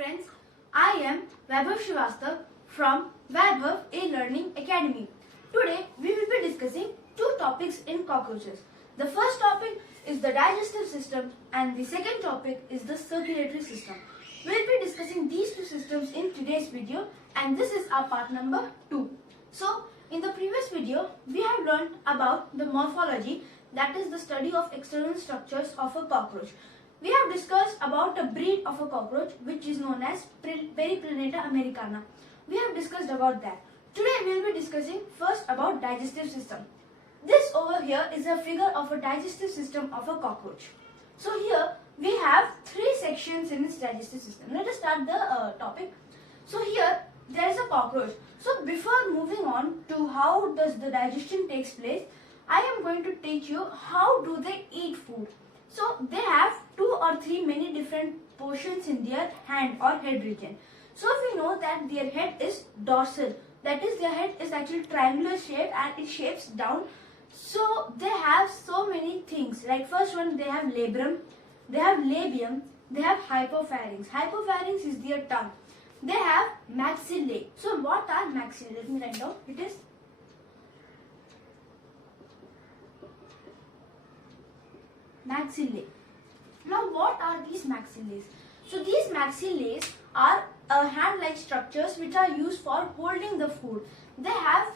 friends, I am Vaibhav Srivastav from Vaibhav E-Learning Academy. Today we will be discussing two topics in cockroaches. The first topic is the digestive system and the second topic is the circulatory system. We will be discussing these two systems in today's video and this is our part number 2. So, in the previous video we have learned about the morphology, that is the study of external structures of a cockroach. We have discussed about a breed of a cockroach which is known as Periplaneta americana. We have discussed about that. Today we will be discussing first about digestive system. This over here is a figure of a digestive system of a cockroach. So here we have three sections in its digestive system. Let us start the topic. So here there is a cockroach. So before moving on to how does the digestion takes place, I am going to teach you how do they eat food. So they have 2 or 3 many different portions in their hand or head region. So we know that their head is dorsal, that is their head is actually triangular shape and it shapes down. So they have so many things, like first one they have labrum, they have labium, they have hypopharynx. Hypopharynx is their tongue. They have maxillae. So what are maxillae? Let me write down. It is maxillae. Now what are these maxillae? So these maxillae are hand-like structures which are used for holding the food. They have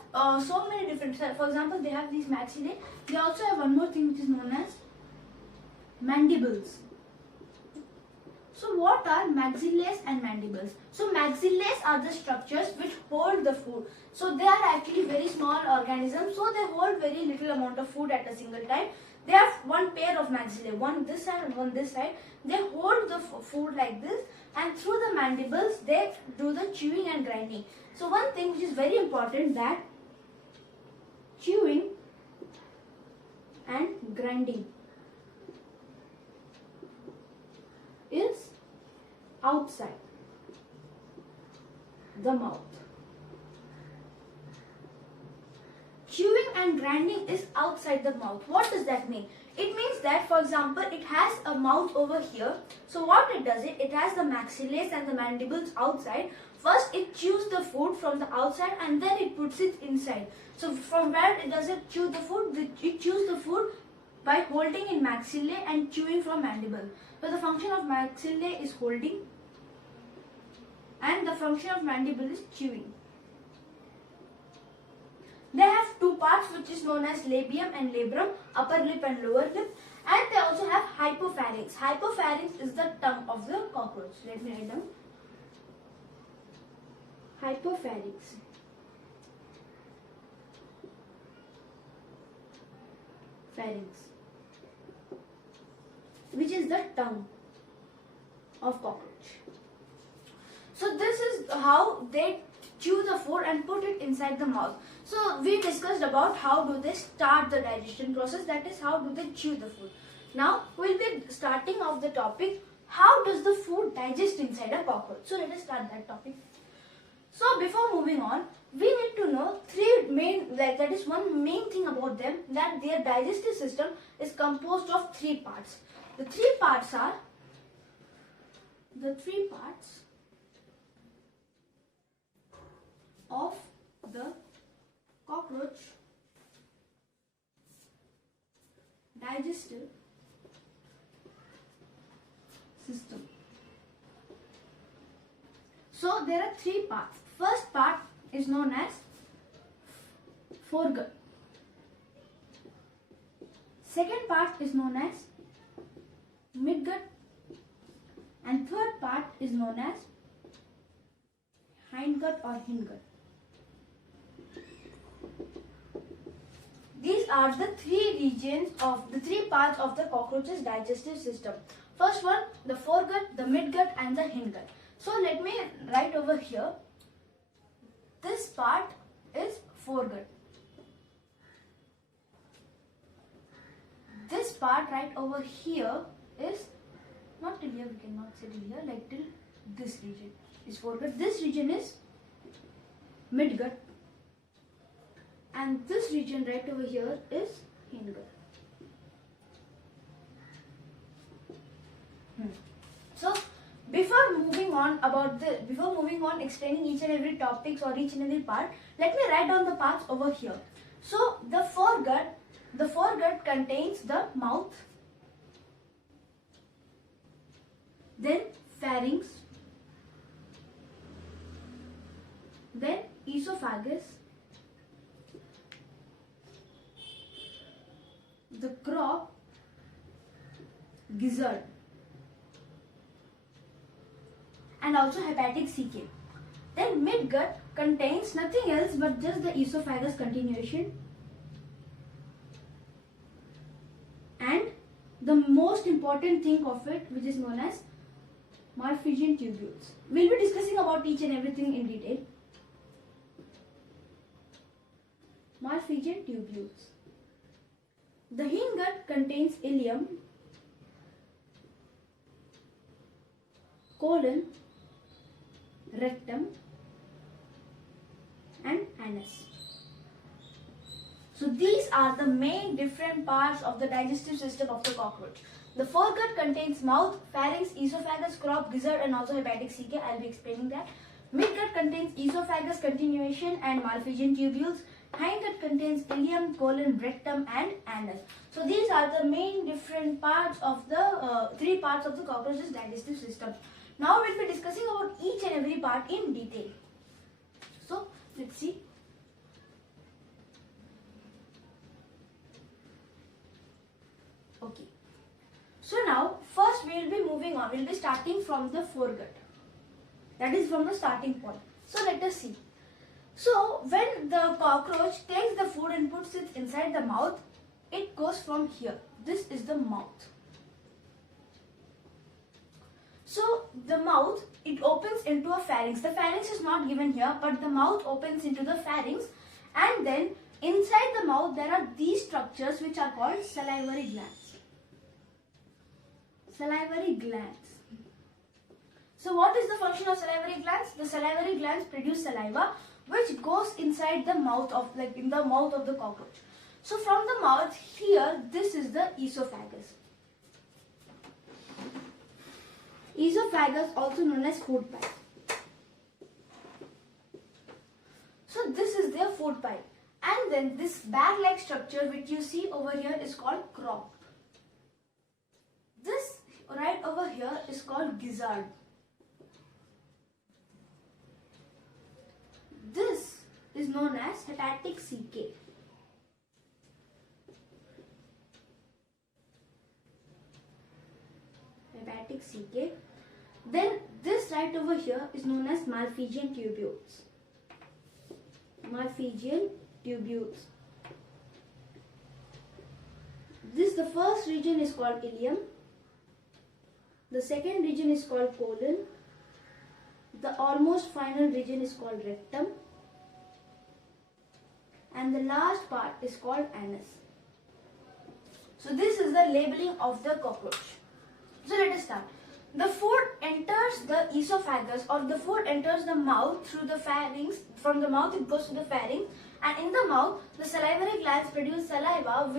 so many different, for example they have these maxillae. They also have one more thing which is known as mandibles. So what are maxillae and mandibles? So maxillae are the structures which hold the food. So they are actually very small organisms, so they hold very little amount of food at a single time. They have one pair of maxillae, one this side and one this side. They hold the food like this, and through the mandibles they do the chewing and grinding. So one thing which is very important, that chewing and grinding is outside the mouth. Chewing and grinding is outside the mouth. What does that mean? It means that, for example, it has a mouth over here. So what it does, it has the maxillae and the mandibles outside. First it chews the food from the outside and then it puts it inside. So from where it doesn't chew the food, it chews the food by holding in maxillae and chewing from mandible. So the function of maxillae is holding and the function of mandible is chewing. They have 2 parts which is known as labium and labrum, upper lip and lower lip, and they also have hypopharynx. Hypopharynx is the tongue of the cockroach. Let me write down. Hypopharynx. Pharynx, which is the tongue of cockroach. So this is how they chew the food and put it inside the mouth. So we discussed about how do they start the digestion process, that is how do they chew the food. Now we will be starting off the topic, how does the food digest inside a cockroach. So let us start that topic. So before moving on, we need to know one main thing about them, that their digestive system is composed of 3 parts. The 3 parts are of the cockroach digestive system. So there are 3 parts. First part is known as foregut. Second part is known as midgut, and third part is known as hindgut or hindgut. These are the 3 regions of the 3 parts of the cockroach's digestive system. First one, the foregut, the midgut and the hindgut. So let me write over here. This part is foregut. This part right over here is, not till here, we cannot say till here, like till this region is foregut. This region is midgut. And this region right over here is hindgut. So Before moving on explaining each and every topics or each and every part, let me write down the parts over here. So the foregut contains the mouth, then pharynx, then esophagus, the crop, gizzard, and also hepatic CK. Then midgut contains nothing else but just the esophagus continuation and the most important thing of it, which is known as Malpighian tubules. We'll be discussing about each and everything in detail. Malpighian tubules. The hindgut contains ileum, colon, rectum, and anus. So these are the main different parts of the digestive system of the cockroach. The foregut contains mouth, pharynx, esophagus, crop, gizzard, and also hepatic CK. I'll be explaining that. Midgut contains esophagus continuation and Malpighian tubules. Hindgut contains ileum, colon, rectum, and anus. So these are the main different parts of the three parts of the cockroach's digestive system. Now we'll be discussing about each and every part in detail. So let's see. Okay. So now first we will be moving on. We'll be starting from the foregut. That is from the starting point. So let us see. So when the cockroach takes the food and puts it inside the mouth, it goes from here. This is the mouth. So the mouth, it opens into a pharynx. The pharynx is not given here, but the mouth opens into the pharynx, and then inside the mouth there are these structures which are called salivary glands. Salivary glands. So what is the function of salivary glands? The salivary glands produce saliva which goes inside the mouth of, in the mouth of the cockroach. So from the mouth here, this is the esophagus. Esophagus, also known as food pipe. So this is their food pipe. And then this bag-like structure which you see over here is called crop. This right over here is called gizzard. This is known as hepatic CK. Hepatic CK. Then this right over here is known as Malpighian tubules. Malpighian tubules. The first region is called ileum. The second region is called colon. The almost final region is called rectum. And the last part is called anus. So this is the labeling of the cockroach. So let us start. The food enters the esophagus, or the food enters the mouth through the pharynx. From the mouth it goes to the pharynx, and in the mouth the salivary glands produce saliva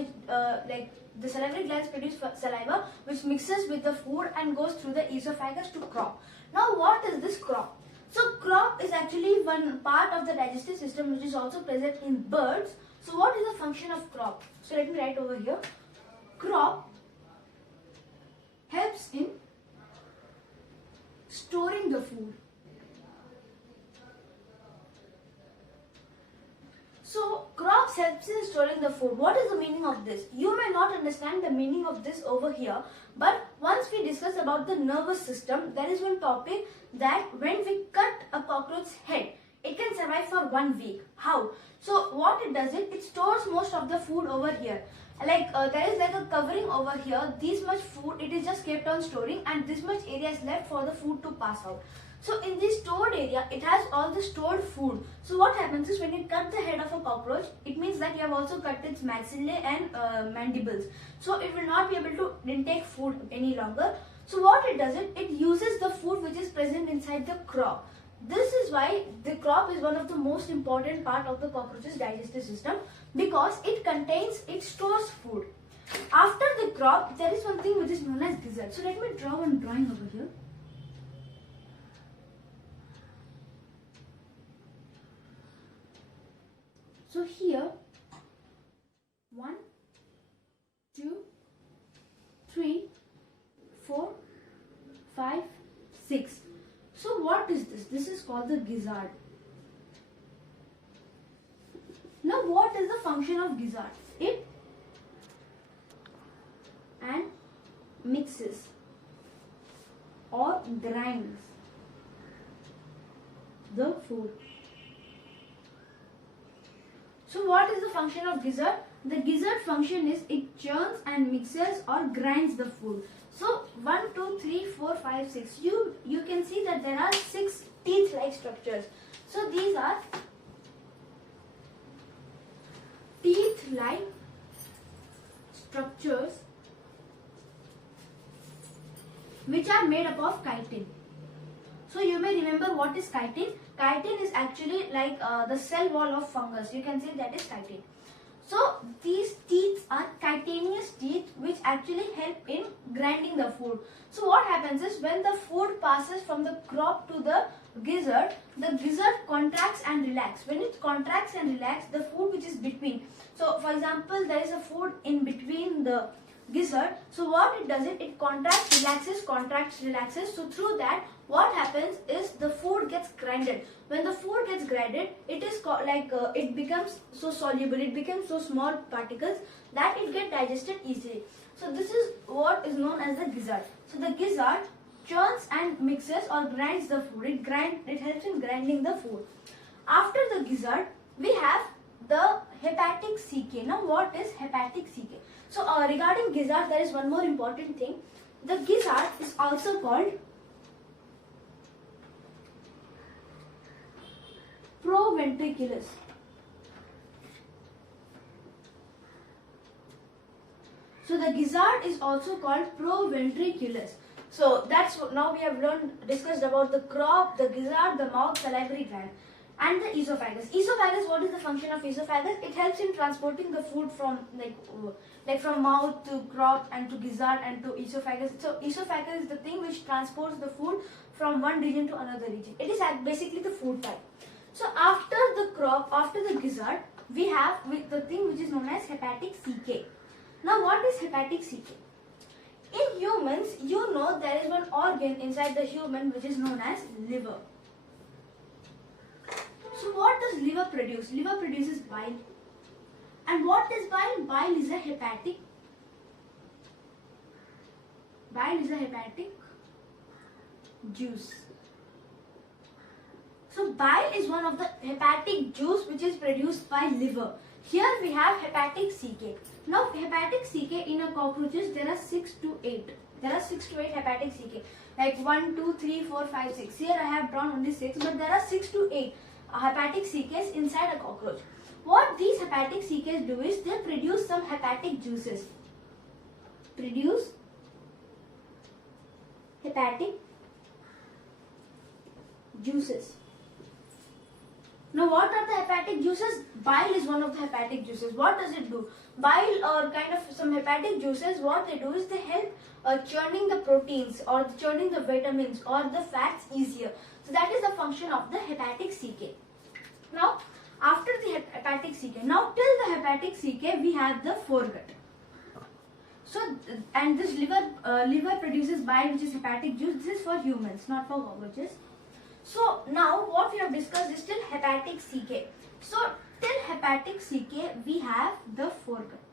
which mixes with the food and goes through the esophagus to crop. Now what is this crop? So crop is actually one part of the digestive system which is also present in birds. So what is the function of crop? So let me write over here. Crop helps in storing the food. So crops helps in storing the food. What is the meaning of this? You may not understand the meaning of this over here, but once we discuss about the nervous system, there is one topic that when we cut a cockroach's head, it can survive for 1 week. How? So what it does, it stores most of the food over here. There is like a covering over here. This much food, it is just kept on storing, and this much area is left for the food to pass out. So in this stored area, it has all the stored food. So what happens is when you cut the head of a cockroach, it means that you have also cut its maxillae and mandibles. So it will not be able to intake food any longer. So what it does, it uses the food which is present inside the crop. This is why the crop is one of the most important part of the cockroach's digestive system, because it stores food. After the crop, there is one thing which is known as gizzard. So let me draw one drawing over here. So here 1, 2, 3, 4, 5, 6. So what is this? This is called the gizzard. Now what is the function of gizzard? It and mixes or grinds the food. So what is the function of gizzard? The gizzard function is it churns and mixes or grinds the food. So 1, 2, 3, 4, 5, 6. You can see that there are 6 teeth-like structures. So these are teeth-like structures which are made up of chitin. So you may remember what is chitin. Chitin is actually like the cell wall of fungus. You can say that is chitin. So these teeth are chitinous teeth which actually help in grinding the food. So what happens is when the food passes from the crop to the gizzard contracts and relaxes. When it contracts and relaxes, the food which is between. So for example, there is a food in between the gizzard. So what it does, it contracts, relaxes. So through that, what happens is the food gets grinded. When the food gets grinded, it is it becomes so soluble, it becomes so small particles that it gets digested easily. So this is what is known as the gizzard. So the gizzard churns and mixes or grinds the food. It helps in grinding the food. After the gizzard, we have the hepatic caeca. Now what is hepatic caeca? So regarding gizzard, there is one more important thing. The gizzard is also called proventriculus. So the gizzard is also called proventriculus. So that's what now we have discussed about the crop, the gizzard, the mouth, salivary gland, and the esophagus. Esophagus, what is the function of esophagus? It helps in transporting the food from like from mouth to crop and to gizzard and to esophagus. So esophagus is the thing which transports the food from one region to another region. It is basically the food pipe. So after the crop, after the gizzard, we have the thing which is known as hepatic caeca. Now what is hepatic caeca? In humans, you know there is one organ inside the human which is known as liver. So what does liver produce? Liver produces bile. And what is bile? Bile is a hepatic juice. So bile is one of the hepatic juice which is produced by liver. Here we have hepatic caeca. Now hepatic caeca in a cockroaches, there are 6 to 8. There are 6 to 8 hepatic caeca. Like 1, 2, 3, 4, 5, 6. Here I have drawn only 6, but there are 6 to 8 hepatic caecas inside a cockroach. What these hepatic caecas do is they produce some hepatic juices. Produce hepatic juices. Now what are the hepatic juices? Bile is one of the hepatic juices. What does it do? Bile or kind of some hepatic juices, what they do is they help churning the proteins or churning the vitamins or the fats easier. So that is the function of the hepatic caeca. Now after the hepatic caeca, now till the hepatic caeca we have the foregut. So and this liver produces bile which is hepatic juice. This is for humans, not for cockroaches. So now what we have discussed is till hepatic caeca. So till hepatic caeca we have the foregut.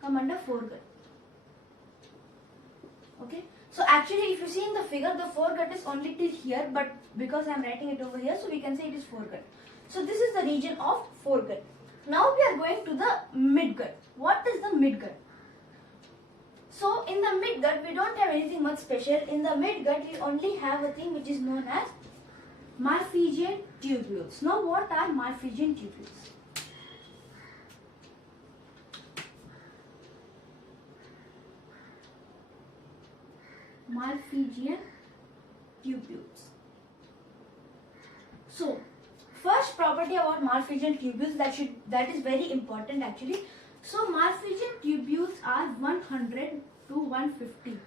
Come under foregut. Okay. So actually if you see in the figure, the foregut is only till here, but because I am writing it over here, so we can say it is foregut. So this is the region of foregut. Now we are going to the midgut. What is the midgut? So in the midgut we don't have anything much special. In the midgut we only have a thing which is known as Malpighian tubules. Now what are Malpighian tubules? Malpighian tubules. So first property about Malpighian tubules that is very important actually. So Malpighian tubules are 100 to 150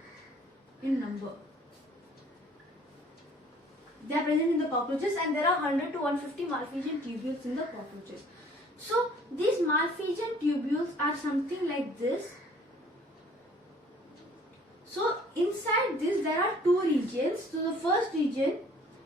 in number. They are present in the cockroaches and there are 100 to 150 Malpighian tubules in the cockroaches. So these Malpighian tubules are something like this. So inside this there are two regions. So the first region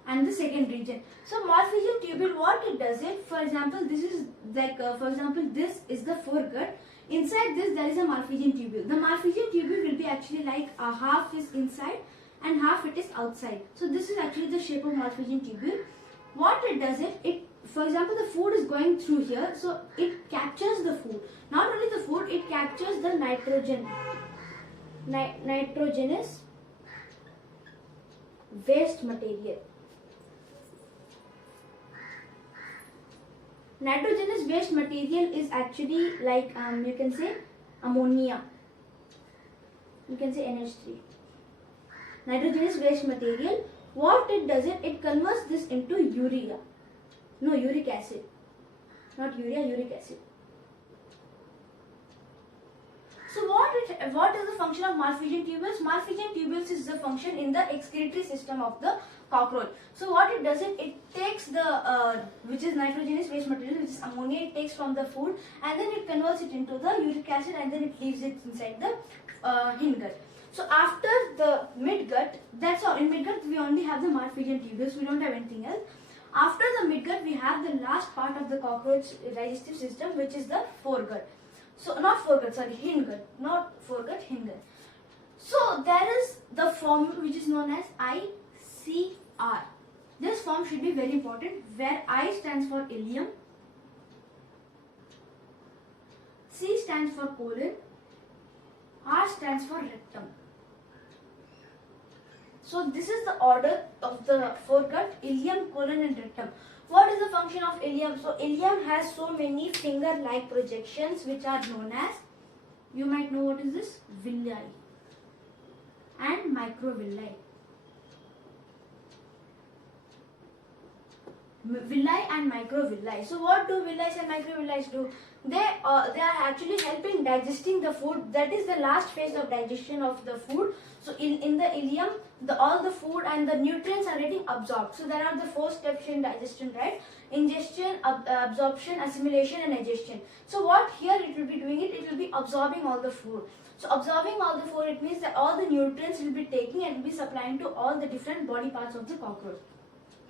and the second region. So Malpighian tubule, what it does it, for example, this is like, for example, this is the foregut. Inside this there is a Malpighian tubule. The Malpighian tubule will be actually like a half is inside and half it is outside. So this is actually the shape of Malpighian tubule. What it does it, for example, the food is going through here, so it captures the food. Not only the food, it captures the nitrogen, nitrogenous waste material. Nitrogenous waste material is actually like, you can say ammonia, you can say NH3. Nitrogenous waste material, what it does it converts this into urea. No, uric acid. Not urea, uric acid. So what is the function of Malpighian tubules? Malpighian tubules is the function in the excretory system of the cockroach. So what it does it takes the which is nitrogenous waste material, which is ammonia, it takes from the food and then it converts it into the uric acid and then it leaves it inside the hindgut. So after the midgut, that's all. In midgut we only have the Malpighian tubules, we don't have anything else. After the midgut we have the last part of the cockroach digestive system, which is the foregut. So not foregut, sorry, hindgut, not foregut, hindgut. So there is the form which is known as ICR. This form should be very important, where I stands for ileum, C stands for colon, R stands for rectum. So this is the order of the foregut: ileum, colon and rectum. What is the function of ileum? So ileum has so many finger-like projections which are known as, you might know what is this, villi and microvilli. Villi and microvilli. So what do villi and microvilli do? They are actually helping digesting the food. That is the last phase of digestion of the food. So in the ileum, all the food and the nutrients are getting absorbed. So there are the 4 steps in digestion, right? Ingestion, absorption, assimilation and digestion. So what here it will be doing it will be absorbing all the food. So absorbing all the food, it means that all the nutrients will be taking and will be supplying to all the different body parts of the cockroach.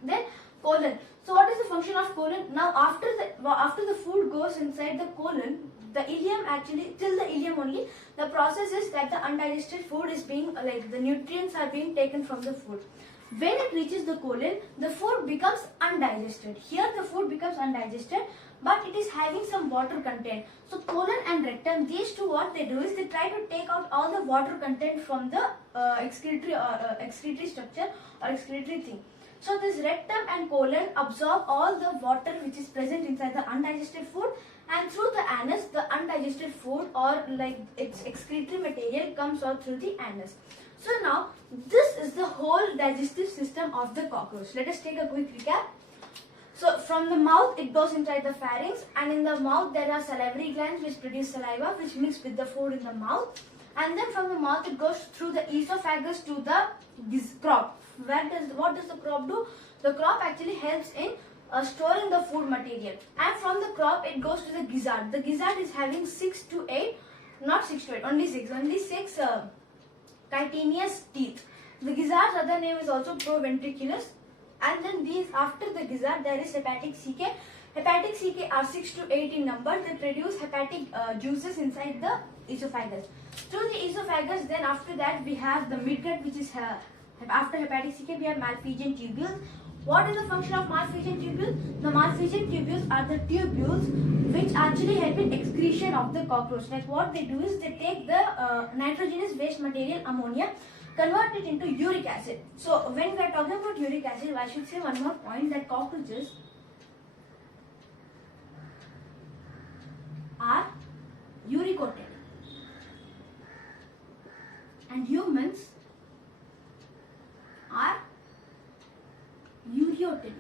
Then colon. So what is the function of colon? Now after the food goes inside the colon, the ileum actually, till the ileum only, the process is that the undigested food is being, like the nutrients are being taken from the food. When it reaches the colon, the food becomes undigested. Here the food becomes undigested, but it is having some water content. So colon and rectum, these two, what they do is they try to take out all the water content from the excretory structure or excretory thing. So this rectum and colon absorb all the water which is present inside the undigested food, and through the anus the undigested food or like its excretory material comes out through the anus. So now this is the whole digestive system of the cockroach. Let us take a quick recap. So from the mouth it goes inside the pharynx, and in the mouth there are salivary glands which produce saliva which mix with the food in the mouth, and then from the mouth it goes through the esophagus to the crop. What does the crop do? The crop actually helps in storing the food material, and from the crop it goes to the gizzard. The gizzard is having 6 to 8, not 6 to 8, only 6 chitinous teeth. The gizzard's other name is also proventriculus, and then these, after the gizzard there is hepatic caecae. Hepatic caecae are 6 to 8 in number. They produce hepatic juices inside the esophagus. Through the esophagus, then after that we have the midgut, which is after hepatic caecae we have Malpighian tubules. What is the function of Malpighian tubules? The Malpighian tubules are the tubules which actually help in excretion of the cockroach. Like what they do is they take the nitrogenous waste material ammonia, convert it into uric acid. So when we are talking about uric acid, I should say one more point, that cockroaches are uricotelic and humans are ureotelic.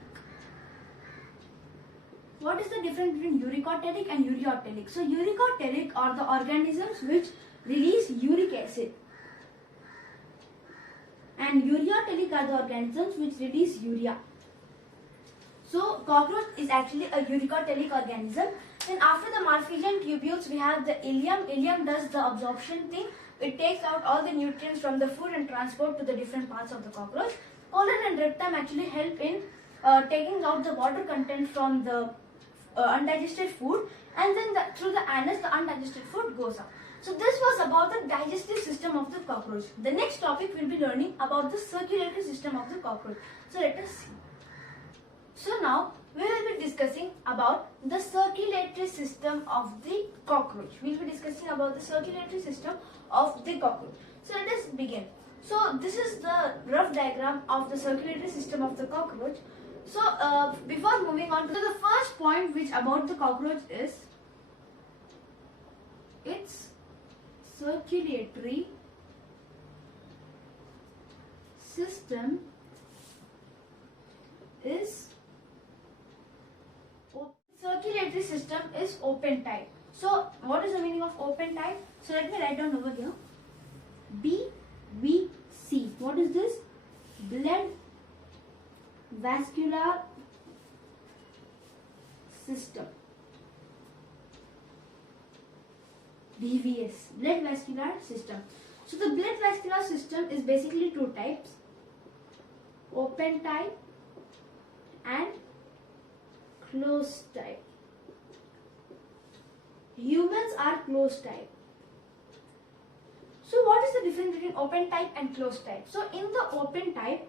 What is the difference between uricotelic and ureotelic? So uricotelic are the organisms which release uric acid, and ureotelic are the organisms which release urea. So cockroach is actually a uricotelic organism, Then after the Malpighian tubules, we have the ileum. Ileum does the absorption thing. It takes out all the nutrients from the food and transport to the different parts of the cockroach. Colon and rectum actually help in taking out the water content from the undigested food, and then through the anus the undigested food goes up. So this was about the digestive system of the cockroach. The next topic we'll be learning about the circulatory system of the cockroach. So let us see. So now we will be discussing about the circulatory system of the cockroach. We will be discussing about the circulatory system of the cockroach. So let us begin. So this is the rough diagram of the circulatory system of the cockroach. So before moving on to the first point which about the cockroach is its circulatory system is circulatory system is open type. So what is the meaning of open type? So let me write down over here. BVC. What is this? Blood vascular system. BVS, blood vascular system. So the blood vascular system is basically two types: open type and closed type. Humans are closed type. So what is the difference between open type and closed type? So in the open type,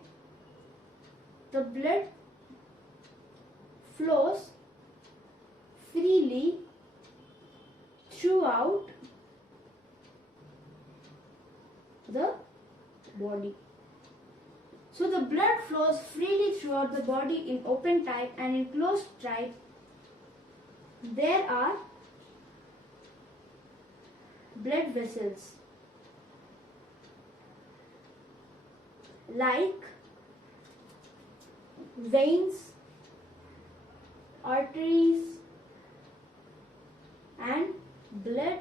the blood flows freely throughout the body. So the blood flows freely throughout the body in open type, and in closed type there are blood vessels like veins, arteries and blood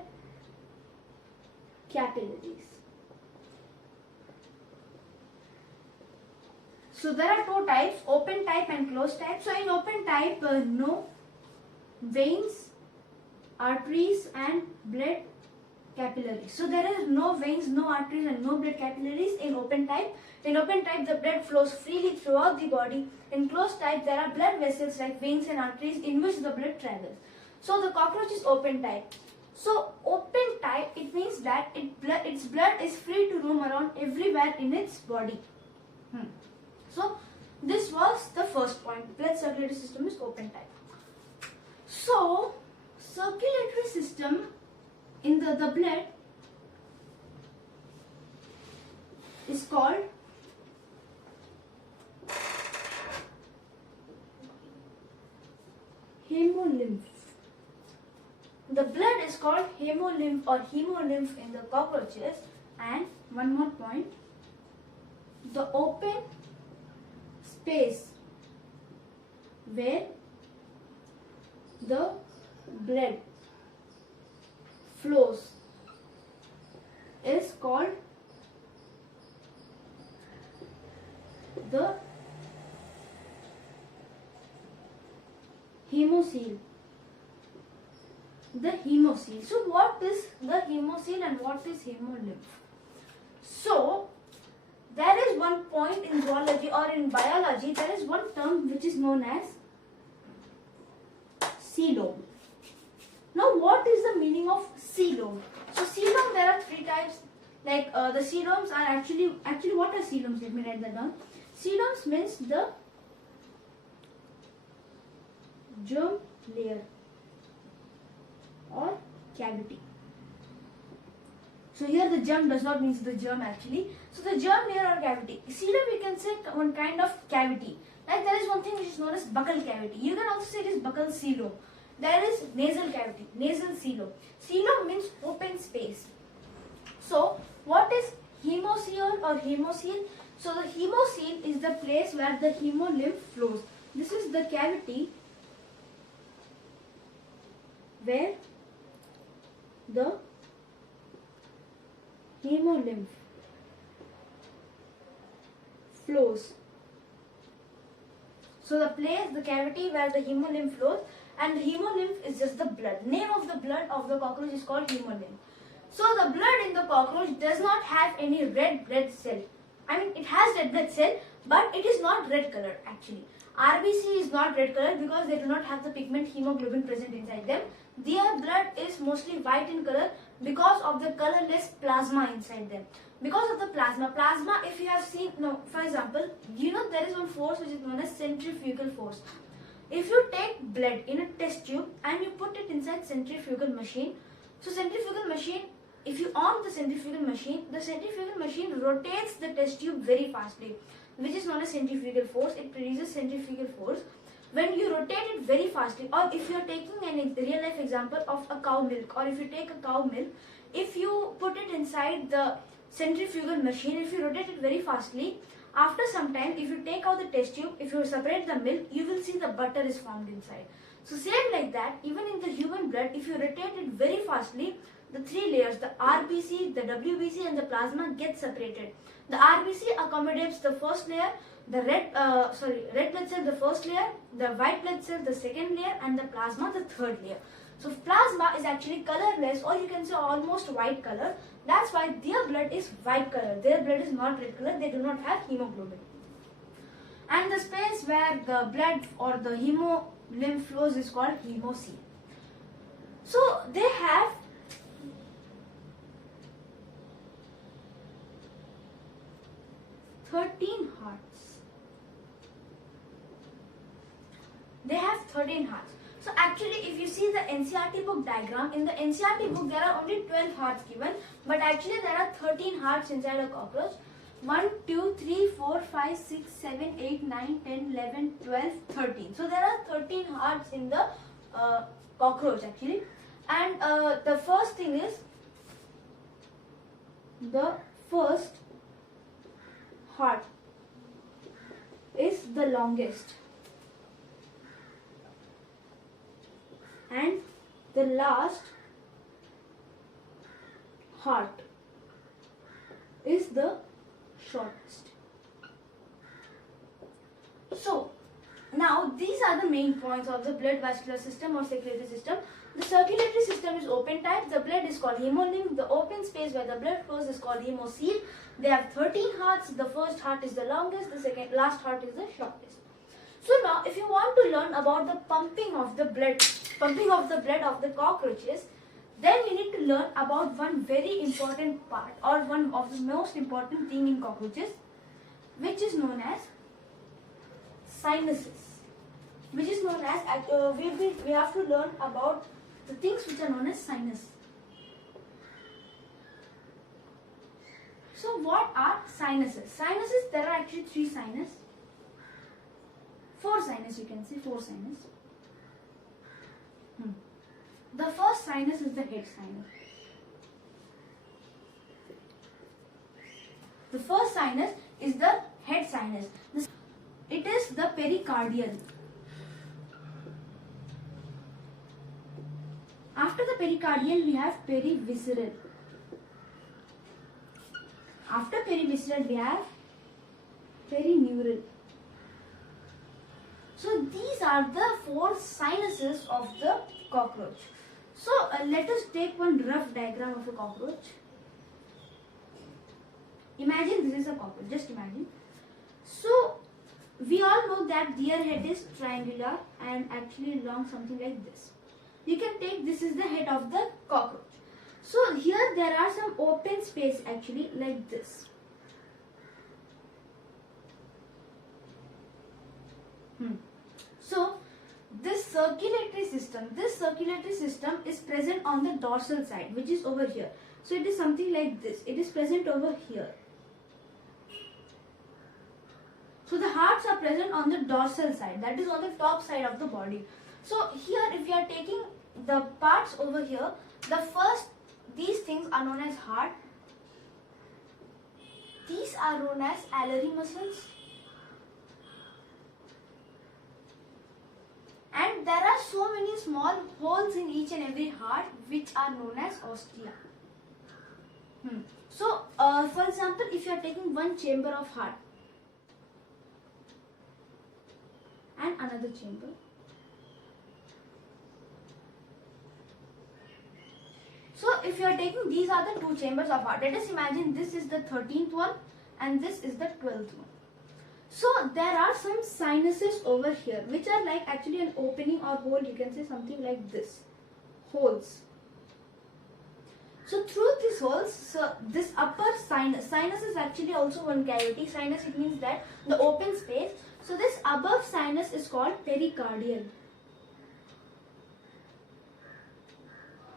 capillaries. So there are two types, open type and closed type. So in open type, no veins, arteries and blood capillaries. So there is no veins, no arteries and no blood capillaries in open type. In open type, the blood flows freely throughout the body. In closed type, there are blood vessels like veins and arteries in which the blood travels. So the cockroach is open type. So open type, it means that its blood is free to roam around everywhere in its body. So this was the first point. Blood circulatory system is open type. So circulatory system in the blood is called hemolymph. The blood is called hemolymph or hemolymph in the cockroaches. And one more point, the open space where the blood flows is called the hemocoel. The hemocoel. So what is the hemocoel and what is hemolymph? So there is one point in zoology or in biology, there is one term which is known as coelom. Now what is the meaning of coelom? So coelom, there are three types. Like the coeloms are actually what are coeloms? Let me write that down. Coeloms means the germ layer or cavity. So here the germ does not mean the germ actually. So the germ layer or cavity. Coelom, we can say one kind of cavity. Like there is one thing which is known as buccal cavity. You can also say it is buccal coelom. There is nasal cavity, nasal coelom. Coelom means open space. So what is hemocoel or hemocoel? So the hemocoel is the place where the hemolymph flows. This is the cavity where the hemolymph flows. So the place, the cavity where the hemolymph flows, and the hemolymph is just the blood. Name of the blood of the cockroach is called hemolymph. So the blood in the cockroach does not have any red blood cell. I mean, it has red blood cell, but it is not red color actually. RBC is not red color because they do not have the pigment hemoglobin present inside them. Their blood is mostly white in color because of the colorless plasma inside them. Because of the plasma, if you have seen, no, for example, you know there is one force which is known as centrifugal force. If you take blood in a test tube and you put it inside centrifugal machine, so centrifugal machine, if you on the centrifugal machine rotates the test tube very fastly, which is known as centrifugal force. It produces centrifugal force. When you rotate it very fastly, or if you are taking a real life example of a cow milk, or if you take a cow milk, if you put it inside the centrifugal machine, if you rotate it very fastly, after some time, if you take out the test tube, if you separate the milk, you will see the butter is formed inside. So same like that, even in the human blood, if you rotate it very fastly, the three layers, the RBC, the WBC and the plasma get separated. The RBC accommodates the first layer, the red blood cell the first layer, the white blood cell the second layer, and the plasma the third layer. So plasma is actually colorless, or you can say almost white color. That's why their blood is white color. Their blood is not red color. They do not have hemoglobin. And the space where the blood or the hemolymph flows is called hemocoel. So they have hearts. They have 13 hearts. So actually, if you see the NCERT book diagram, in the NCERT book there are only 12 hearts given, but actually there are 13 hearts inside a cockroach. 1, 2, 3, 4, 5, 6, 7, 8, 9, 10, 11, 12, 13. So there are 13 hearts in the cockroach actually. And the first thing is, the first heart is the longest, and the last heart is the shortest. So now these are the main points of the blood vascular system or circulatory system. The circulatory system is open type. The blood is called hemolymph. The open space where the blood flows is called hemocoel. They have 13 hearts. The first heart is the longest. The last heart is the shortest. So now, if you want to learn about the pumping of the blood of the cockroaches, then you need to learn about one very important part, or one of the most important thing in cockroaches, which is known as sinuses. Which is known as we have to learn about the things which are known as sinus. So what are sinuses? Sinuses, there are actually 3 sinus. 4 sinus, you can see 4 sinus. The first sinus is the head sinus. The first sinus is the head sinus. It is the pericardial. After the pericardial, we have perivisceral. After perivisceral, we have perineural. So these are the 4 sinuses of the cockroach. So let us take one rough diagram of a cockroach. Imagine this is a cockroach. Just imagine. So we all know that their head is triangular and actually long, something like this. You can take, this is the head of the cockroach. So here there are some open space actually like this. So this circulatory system is present on the dorsal side, which is over here. So it is something like this. It is present over here. So the hearts are present on the dorsal side, that is on the top side of the body. So here, if you are taking the parts over here, these things are known as heart. These are known as alveolar muscles. And there are so many small holes in each and every heart which are known as ostia. So, for example, if you are taking one chamber of heart and another chamber, if you are taking, these are the two chambers of heart. Let us imagine this is the 13th one and this is the 12th one. So there are some sinuses over here which are like actually an opening or hole, you can say something like this, holes. So through these holes, so this upper sinus is actually also one cavity. Sinus, it means that the open space. So this above sinus is called pericardial.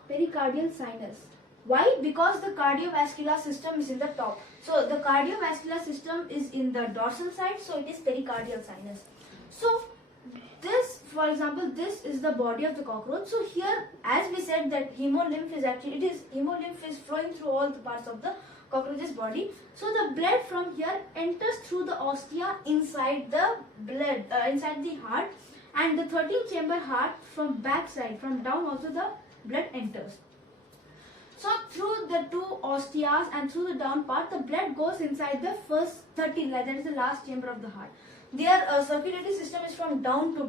Pericardial sinus. Why? Because the cardiovascular system is in the top. So the cardiovascular system is in the dorsal side, so it is pericardial sinus. So this, for example, this is the body of the cockroach. So here, as we said, that hemolymph is actually, hemolymph is flowing through all the parts of the cockroach's body. So the blood from here enters through the ostia inside the blood, inside the heart, and the 13th chamber heart from back side, from down also the blood enters. So through the two ostias and through the down part, the blood goes inside the first 13, like that is the last chamber of the heart. Their circulatory system is from down to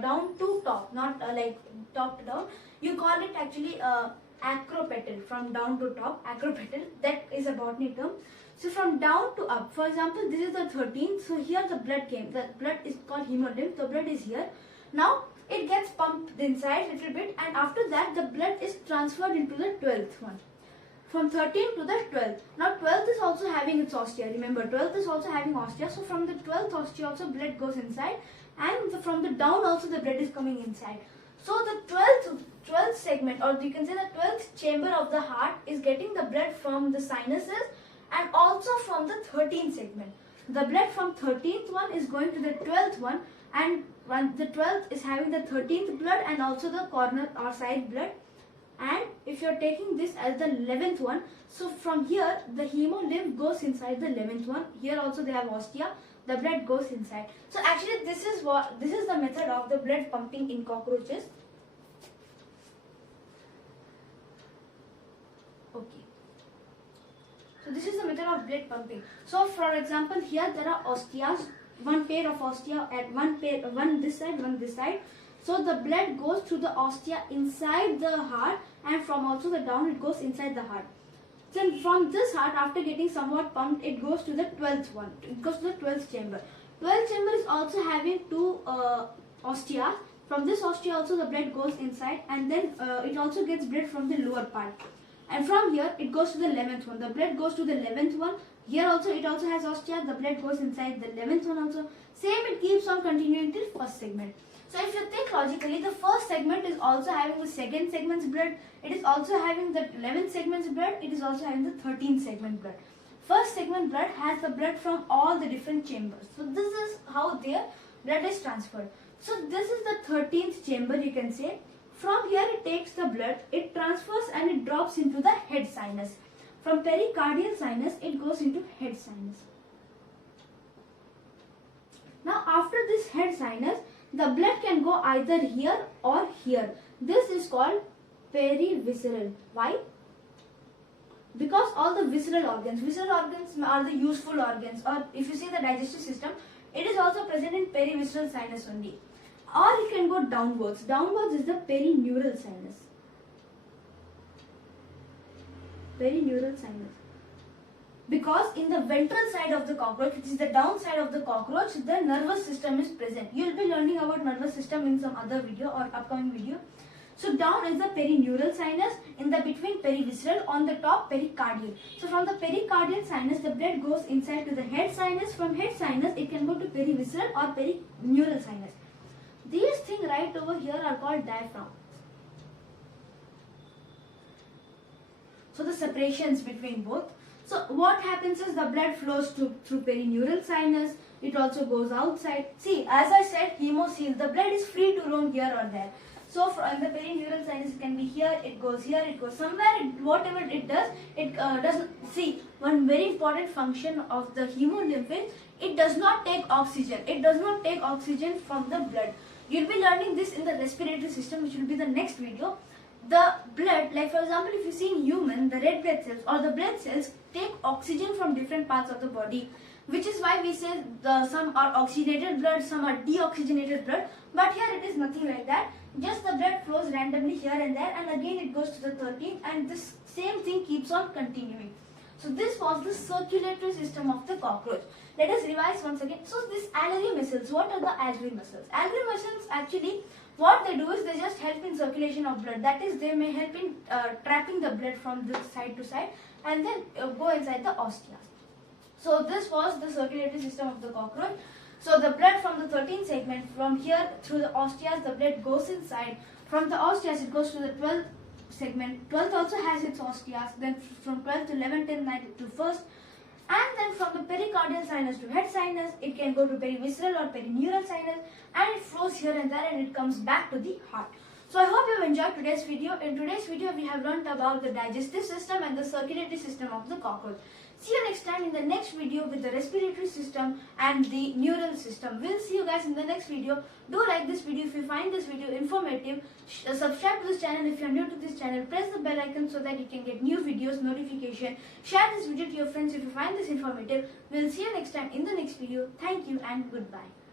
down to top, not like top to down. You call it actually acropetal, from down to top, acropetal. That is a botany term. So from down to up, for example, this is the 13th. So here the blood came. The blood is called hemolymph. The blood is here. Now it gets pumped inside a little bit, and after that the blood is transferred into the 12th one. From 13th to the 12th. Now 12th is also having its ostia. Remember, 12th is also having ostia. So from the 12th ostia also blood goes inside, and from the down also the blood is coming inside. So the 12th segment, or you can say the 12th chamber of the heart, is getting the blood from the sinuses and also from the 13th segment. The blood from 13th one is going to the 12th one, and the 12th is having the 13th blood and also the corner or side blood. And if you are taking this as the 11th one, so from here the hemolymph goes inside the 11th one. Here also they have ostia. The blood goes inside. So actually this is the method of the blood pumping in cockroaches. Okay. So this is the method of blood pumping. So for example, here there are ostias, one pair of ostia at one this side, one this side. So the blood goes through the ostia inside the heart, and from also the down it goes inside the heart. Then from this heart, after getting somewhat pumped, it goes to the 12th one. It goes to the 12th chamber. 12th chamber is also having two ostia. From this ostia also the blood goes inside, and then it also gets blood from the lower part. And from here it goes to the 11th one. The blood goes to the 11th one. Here also it also has ostia. The blood goes inside the 11th one also. Same, it keeps on continuing till first segment. So if you think logically, the first segment is also having the second segment's blood. It is also having the 11th segment's blood. It is also having the 13th segment blood. First segment blood has the blood from all the different chambers. So this is how their blood is transferred. So this is the 13th chamber, you can say. From here it takes the blood, it transfers and it drops into the head sinus. From pericardial sinus, it goes into head sinus. Now after this head sinus, the blood can go either here or here. This is called perivisceral. Why? Because all the visceral organs are the useful organs, or if you see the digestive system, it is also present in perivisceral sinus only. Or you can go downwards. Downwards is the perineural sinus. Perineural sinus. Because in the ventral side of the cockroach, which is the downside of the cockroach, the nervous system is present. You will be learning about nervous system in some other video or upcoming video. So down is the perineural sinus, in the between perivisceral, on the top pericardial. So from the pericardial sinus, the blood goes inside to the head sinus. From head sinus, it can go to perivisceral or perineural sinus. These things right over here are called diaphragm. So the separations between both. So what happens is the blood flows through perineural sinus. It also goes outside. See, as I said, hemocoel, the blood is free to roam here or there. So from the perineural sinus, it can be here, it goes somewhere. Whatever it does, it doesn't. See, one very important function of the hemolymph is it does not take oxygen. It does not take oxygen from the blood. You'll be learning this in the respiratory system, which will be the next video. The blood, like for example, if you see in human, the red blood cells or the blood cells take oxygen from different parts of the body. which is why we say some are oxygenated blood, some are deoxygenated blood. But here it is nothing like that. Just the blood flows randomly here and there, and again it goes to the 13, and this same thing keeps on continuing. So this was the circulatory system of the cockroach. Let us revise once again. So this alveolar muscles, what are the alveolar muscles? Alveolar muscles actually, what they do is they just help in circulation of blood. That is, they may help in trapping the blood from this side to side and then go inside the osteas. So this was the circulatory system of the cockroach. So the blood from the 13th segment, from here through the osteas, the blood goes inside. From the osteas, it goes to the 12th segment. 12th also has its osteas. Then from 12th to 11th, 10th, 9th to 1st. And then from the pericardial sinus to head sinus, it can go to perivisceral or perineural sinus, and it flows here and there, and it comes back to the heart. So I hope you have enjoyed today's video. In today's video, we have learnt about the digestive system and the circulatory system of the cockroach. See you next time in the next video with the respiratory system and the neural system. We'll see you guys in the next video. Do like this video if you find this video informative. Subscribe to this channel if you are new to this channel. Press the bell icon so that you can get new videos notification. Share this video to your friends if you find this informative. We'll see you next time in the next video. Thank you and goodbye.